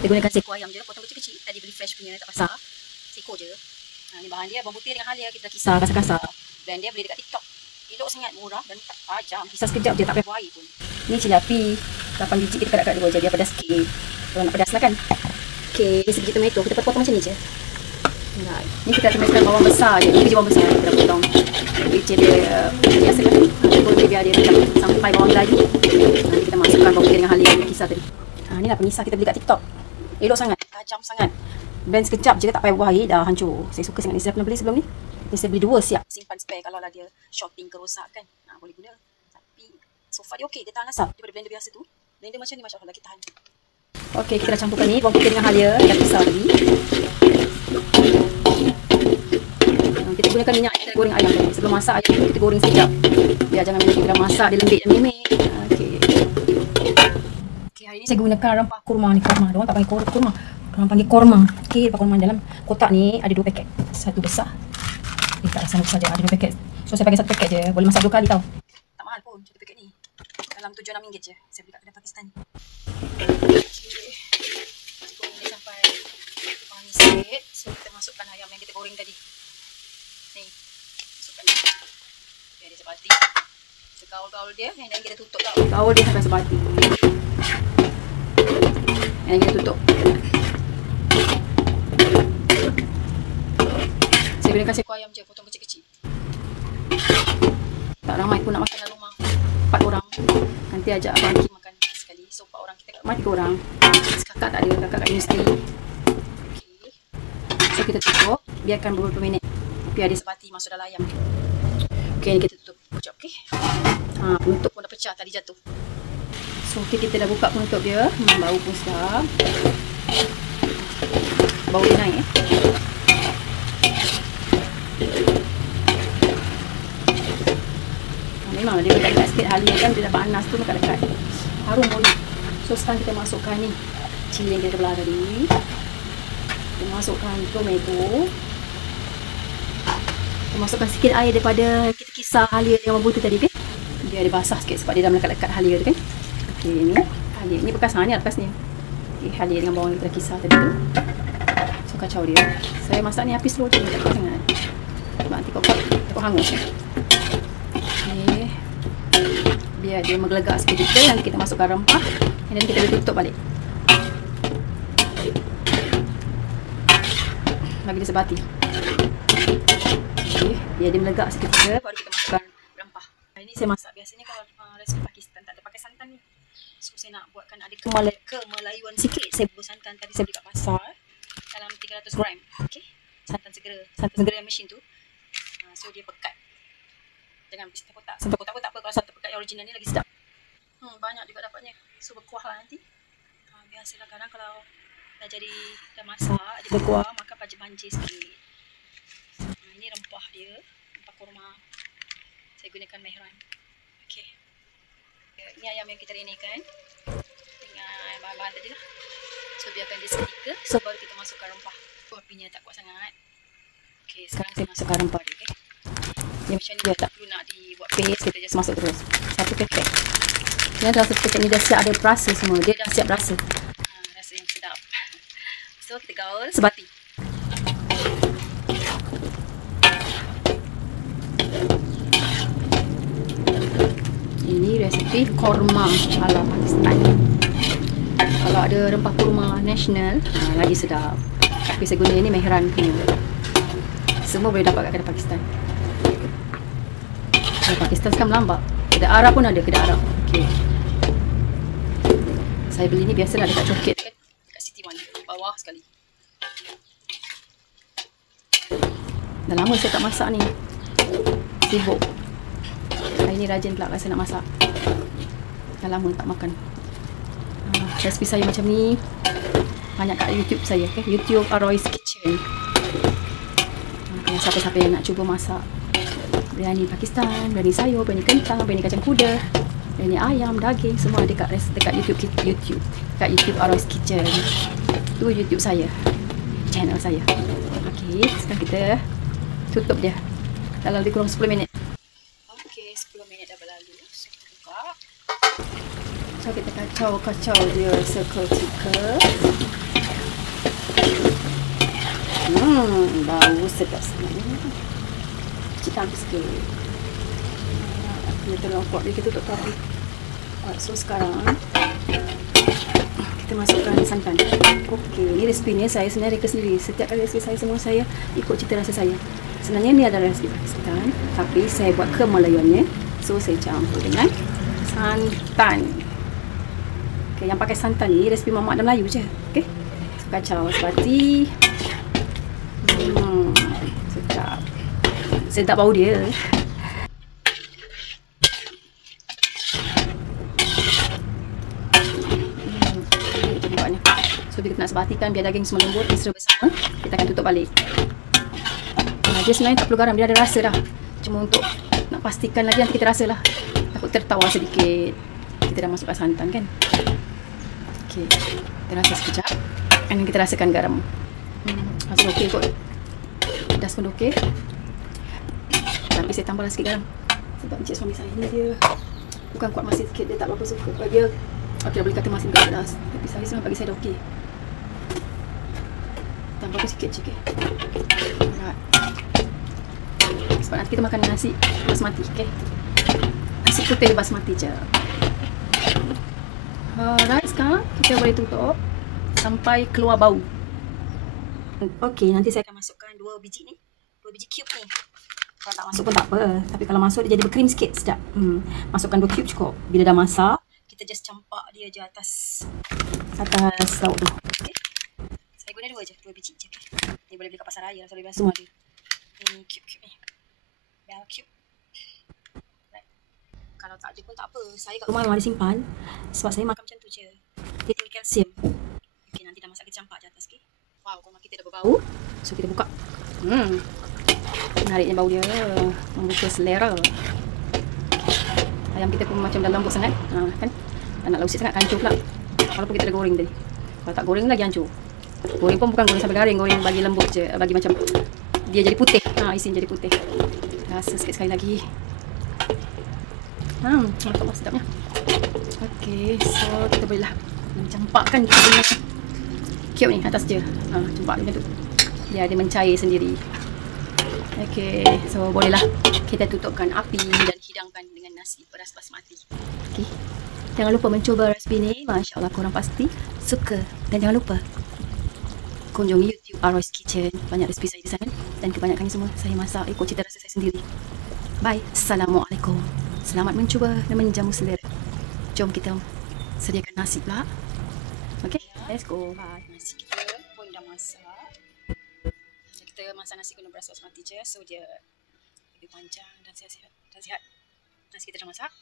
Kita gunakan seko ayam je, potong kecil-kecil. Tadi beli fresh punya kat pasar. Seko je. Ni bahan dia, bawang putih dengan halia kita kisar kasar-kasar. Blend dia beli dekat TikTok. Elok sangat, murah dan tak tajam. Kisar sekejap je, tak payah buang air pun. Ni cili api. 8 biji kita karat-karat dua je, biar pedas sikit. Kalau nak pedas lah kan. Okey, ni sebiji tomato. Kita potong macam ni je. Ni kita tumiskan bawang besar je. Ni biji bawang besar kita potong. Biji dia biasa kan. Kita boleh biar dia macam sampai bawang melayu. Nanti kita masukkan bawang putih dengan halia yang kisar tadi. Ni lah penyisar kita beli kat TikTok. Elok sangat, tajam sangat. Blend sekejap je, tak payah buang air, dah hancur. Saya suka sangat ni. Saya pernah beli sebelum ni. Ni saya beli 2 siap. Simpan spare kalau lah dia shorting ke rosak kan. Boleh guna. Tapi so far dia okey, dia tahan asap. Daripada blender biasa tu. Blender macam ni, masya-Allah, lagi tahan. Okey, kita dah campurkan ni bawang putih dengan halia yang kisar tadi. Kita gunakan minyak kita goreng ayam tadi. Sebelum masak ayam tu kita goreng sekejap. Biar jangan bila kita dah masak dia lembik dan memeh. Okey. Okey, hari ni saya gunakan rempah kurma ni. Kurma, diorang tak panggil kurma. Diorang panggil korma. Okey, rempah kurma dalam kotak ni ada 2 paket. Satu besar. Tak rasa besar dia, ada 2 paket. So saya pakai 1 paket je. Boleh masak 2 kali tau. Tak mahal pun 1 paket ni. Dalam RM7-6 je. Saya beli kat kedai Pakistan. Ini sampai wangi sikit. So kita masukkan ayam yang kita goreng tadi. Ni. Masukkan ni. Biar dia sebati. So gaul-gaul dia. Yang lain kita tutup tau. Gaul dia sampai sebati. Yang lain kita tutup. Saya gunakan seko ayam je, potong kecil-kecil. Tak ramai pun nak makan dalam rumah. 4 orang. Nanti ajak Abang Kim makan sekali. So 4 orang, kita kat rumah 3 orang. Kakak tak ada, kakak kat universiti. Okay. So kita tutup, biarkan beberapa minit. Biar dia sebati masuk dalam ayam. Okay, ni kita tutup. Sekejap, okay. Penutup pun dah pecah, tadi jatuh. So okay, kita dah buka penutup dia. Bau pun sedap. Bau dia naik memanglah dia dekat sikit halia kan, dia dapat anas tu dekat-dekat. Harum boleh. So sekarang kita masukkan ni cili yang kita belah tadi. Kita masukkan tomato. Kita masukkan sikit air daripada kita kisar halia dengan bawang putih tadi, okay? Biar dia basah sikit sebab dia dah melekat-lekat halia tu kan. Okey, ni halia. Ni bekas ni bekas ni. Okey, halia dengan bawang yang kita kisar tadi tu. So kacau dia. Saya masak ni api slow je, tak kuat sangat. Sebab nanti kau hangus. Biar dia menggelegak sikit kita, nanti kita masukkan rempah dan kita boleh tutup balik. Bagi dia sebati. Okay, biar dia melegak sikit kita, baru kita masukkan rempah. Ini saya masak biasanya kalau resipi Pakistan tak ada pakai santan ni. So saya nak buatkan ada kemelayuan sikit. Saya bubur santan tadi saya beli kat pasar dalam 300 gram. Okey. Santan segera yang mesin tu. So dia pekat. Jangan habis kotak. Sampai kotak pun tak apa. Kalau satu pekat yang original ni lagi sedap. Banyak juga dapatnya. So berkuah lah nanti. Biasalah kadang kalau dah masak, dia berkuah, maka banjir sikit. Ini rempah dia. Rempah kurma. Saya gunakan mehran. Okey. Ini ayam yang kita renekan. Dengan bahan-bahan tadi lah. So biarkan dia seketika. So baru kita masukkan rempah. Apinya tak kuat sangat. Okey, sekarang saya masukkan rempah dia. Okay. Dia macam ni dia, tak perlu nak dibuat paste, kita just masuk terus. 1 paket. Dan dalam 1 paket ni dah siap ada rasa semua. Dia dah siap rasa. Rasa yang sedap. So kita gaul sebati. Ini resipi korma ala Pakistan. Kalau ada rempah kurma national, lagi sedap. Tapi saya guna ni mehran punya. Semua boleh dapat kat kedai Pakistan. Pakistan sekarang melambak. Kedai Arab pun ada, kedai Arab. Okey. Saya beli ni biasalah dekat Coket kan. Dekat City One. Bawah sekali. Dah lama saya tak masak ni. Sibuk. Hari ni rajin pula rasa nak masak. Dah lama tak makan. Resipi saya macam ni. Banyak kat YouTube saya. Okay? YouTube Aroy's Kitchen. Kalau siapa-siapa yang nak cuba masak biryani Pakistan, biryani sayur, biryani kentang, biryani kacang kuda, biryani ayam, daging, semua ada dekat YouTube. Dekat YouTube Aroy's Kitchen. Tu YouTube saya. Channel saya. Okey, sekarang kita tutup dia. Dalam lebih kurang 10 minit. Okey, 10 minit dah berlalu. So kita buka. So kita kacau dia seketika. sedap sebenarnya. Cik tambah sikit. Dia terlampau dia kita tutup tadi. So sekarang kita masukkan santan. Okey, ini resipi ni saya sebenarnya reka sendiri. Setiap kali resipi saya semua saya ikut cita rasa saya. Sebenarnya ni adalah resipi Pakistan, tapi saya buat kemalayuannya. So saya campur dengan santan. Okey, yang pakai santan ni resipi mamak dan Melayu je. Okey. Kacau sepati. Sedap. Sedap bau dia. So kita nak sebatikan biar daging semua lembut, mesra bersama. Kita akan tutup balik. Dia sebenarnya tak perlu garam, dia ada rasa dah. Cuma untuk nak pastikan lagi nanti kita rasa lah. Takut tertawar sedikit. Kita dah masukkan santan kan. Okey, kita rasa sekejap. Dan kita rasakan garam. Rasa okey kot. Pedas pun okey. Tapi saya tambahlah sikit garam. Sebab encik suami saya ni dia bukan kuat masin sikit, dia tak berapa suka. Sebab dia okey, dah boleh kata masin pedas. Tapi saya sebenarnya bagi saya dah okey. Tambah sikit je. Alright. Sebab nanti kita makan nasi basmati, okey. Nasi putih basmati je. Alright, sekarang kita boleh tutup sampai keluar bau. Okey, nanti saya akan masukkan 2 biji ni. 2 biji cube ni. Kalau tak masuk pun tak apa. Tapi kalau masuk dia jadi berkrim sikit, sedap. Masukkan 2 cube cukup. Bila dah masak, kita just campak dia je atas lauk tu. Okey. Saya guna 2 je, 2 biji je. Okay. Ni boleh beli kat pasar raya lah, sorry biasa semua ada. Ni cube-cube ni. Bell cube. Right. Kalau tak ada pun tak apa. Saya kat rumah memang ada simpan. Sebab saya makan macam tu je. Dia tinggi kalsium. Okey, nanti dah masak kita campak je atas, okey. Wow, kurma kita dah berbau. So kita buka. Menariknya bau dia. Membuka selera. Ayam kita pun macam dah lembut sangat. Kan? Tak nak lausik sangat, hancur pula. Walaupun kita dah goreng tadi. Kalau tak goreng lagi hancur. Goreng pun bukan goreng sampai garing. Goreng bagi lembut je. Bagi macam dia jadi putih. Isi jadi putih. Rasa sikit sekali lagi. Mantap lah sedapnya. Okey, so kita bolehlah campakkan kita punya cube ni atas je. Campak macam tu. Biar dia mencair sendiri. Okey, so bolehlah kita tutupkan api dan hidangkan dengan nasi beras basmati. Okey. Jangan lupa mencuba resipi ni. Masya Allah, korang pasti suka. Dan jangan lupa kunjungi YouTube Aroy's Kitchen. Banyak resipi saya di sana. Dan kebanyakannya semua saya masak ikut cita rasa saya sendiri. Bye. Assalamualaikum. Selamat mencuba dan menjamu selera. Jom kita sediakan nasi pula. Okey, let's go. Bye. Nasi kita pun dah masak. Kita masak nasi guna beras basmati je. So dia lebih panjang dan sihat. Nasi kita dah masak.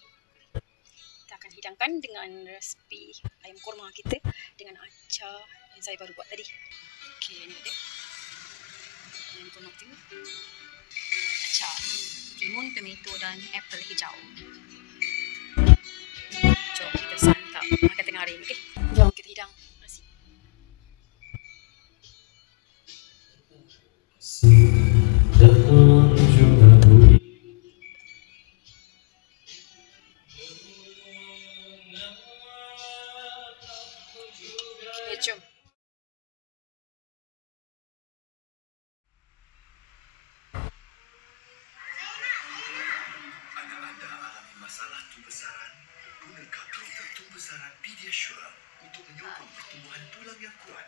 Kita akan hidangkan dengan resipi ayam kurma kita dengan acar yang saya baru buat tadi. Okey, ini dia. Ayam kurma tu. Acar. Timun, tomato dan apple hijau. Jom kita santap makan tengah hari ni, okey? Jom kita hidang nasi. Okay, jom. Anda alami masalah tumbesaran? Gunakan Pediasure untuk menyokong pertumbuhan tulang yang kuat.